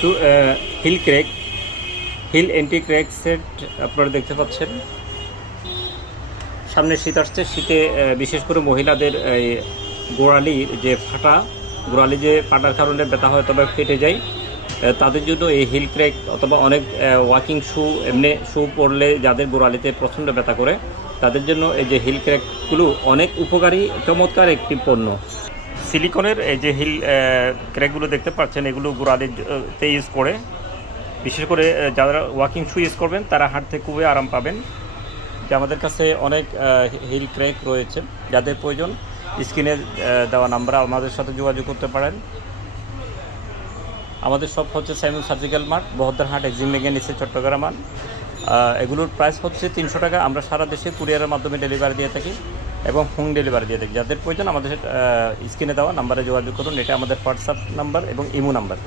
Two heel crack heel anti crack set আপনারা দেখতে পাচ্ছেন। সামনে শীত আসছে, শীতে বিশেষ করে মহিলাদের, এই গোড়ালির যে ফাটা, গোড়ালি যে ফাটার কারণে ব্যথা হয় তবে ফেটে যায় তাদের জন্য এই হিল ক্র্যাক অথবা অনেক ওয়াকিং শু এমনি শু পরলে যাদের গোড়ালিতে প্রচণ্ড ব্যথা করে, তাদের জন্য এই যে হিল ক্র্যাকগুলো অনেক উপকারী, চমৎকার একটি পণ্য। সিলিকনের, এই যে হিল ক্র্যাকগুলো দেখতে পাচ্ছেন, এগুলো গোড়ালিতে ইউজ করে। বিশেষ করে যারা ওয়াকিং শু ইউজ করবেন, তারা হাঁটতে খুবই আরাম পাবেন। যে আমাদের কাছে অনেক হিল ক্র্যাক রয়েছে, যাদের প্রয়োজন, স্ক্রিনে দেওয়া নাম্বার আমাদের সাথে যোগাযোগ করতে পারেন। আমাদের সব হচ্ছে Simon surgical mart Bohaddarhat Exim মেগে নিচে চট্টগ্রাম এগুলোর প্রাইস হচ্ছে তিনশো টাকা। আমরা সারা দেশে কুরিয়ারের মাধ্যমে ডেলিভারি দিয়ে থাকি। এবং হোম ডেলিভারি দিয়ে থাকি যাদের প্রয়োজন আমাদের স্ক্রিনে দেওয়া নাম্বারে যোগাযোগ করুন। এটা আমাদের হোয়াটসঅ্যাপ নাম্বার এবং ইমো নাম্বার